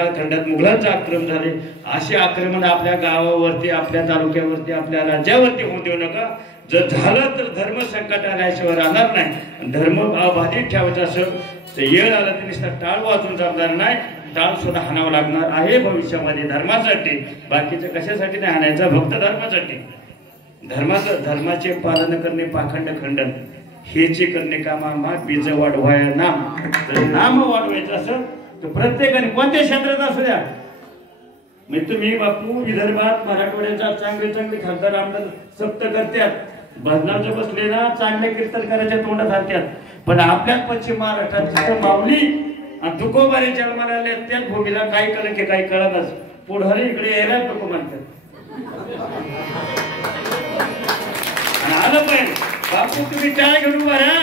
खंडात मुघलांचे आक्रमण झाले. असे आक्रमण आपल्या गावावरती, आपल्या तालुक्यावरती, आपल्या राज्यावरती होऊ देऊ नका. जर झालं तर धर्म संकट आल्याशिवाय राहणार नाही. धर्म अबाधित ठेवायचा असेल तर येळ आला तरी टाळ वाजून जमणार नाही. टाळ सुद्धा हाणावं लागणार आहे भविष्यामध्ये धर्मासाठी. बाकीचं कशासाठी नाही हाणायचं, फक्त धर्मासाठी. धर्माचे पालन करणे पाखंड खंडन हेचे करणे कामा बीज वाढवाया नाम. तर नाम वाढवायचं असं तर प्रत्येकाने कोणत्या क्षेत्रात असू द्या. म्हणजे तुम्ही बापू विदर्भात मराठवाड्याचा चांगले चांगले खासदार आमदार सप्त करतात, भजनाचं बसले ना चांगले कीर्तन करायच्या तोंडात आणतात. पण आपल्या पश्चिम महाराष्ट्रात माऊली आणि तुकोबारे जन्माला आले त्याच भूमीला काही कळलं की काही कळतच पुढे इकडे यायला नको म्हणतात. आलं पाहिजे बापू तुम्ही टाळ घेऊन बरा.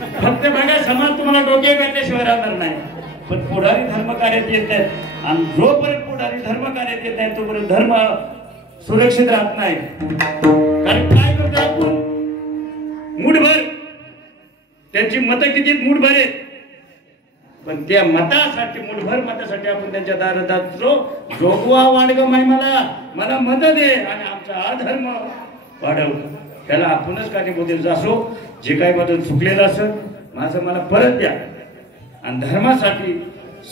फक्त बघा समाज तुम्हाला डोके घातल्याशिवाय राहणार नाही. पण पुढारी धर्म कार्यात येत आहेत आणि जोपर्यंत पुढारी धर्म कार्यात येत नाही तोपर्यंत धर्म सुरक्षित राहत नाही. कारण काय करतो आपण मूठभर त्यांची मतं किती मूठभर आहेत, पण त्या मतासाठी मूठभर मतासाठी आपण त्यांच्या दारात जातो. जोगवा वाढग माय मला मत दे आणि आमचा अधर्म वाढव. त्याला आपणच कारणीभूत असो. जे काही बदल चुकलेलं असेल माझं मला परत द्या. आणि धर्मासाठी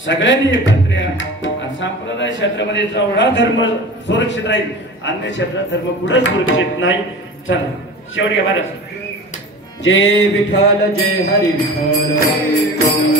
सगळ्यांनी एकत्र या. आणि संप्रदाय क्षेत्रामध्ये जेवढा धर्म सुरक्षित राहील अन्य क्षेत्रात धर्म कुठंच सुरक्षित नाही. चला शेवटी महाराज जय विठ्ठल जय हरी विठ्ठल.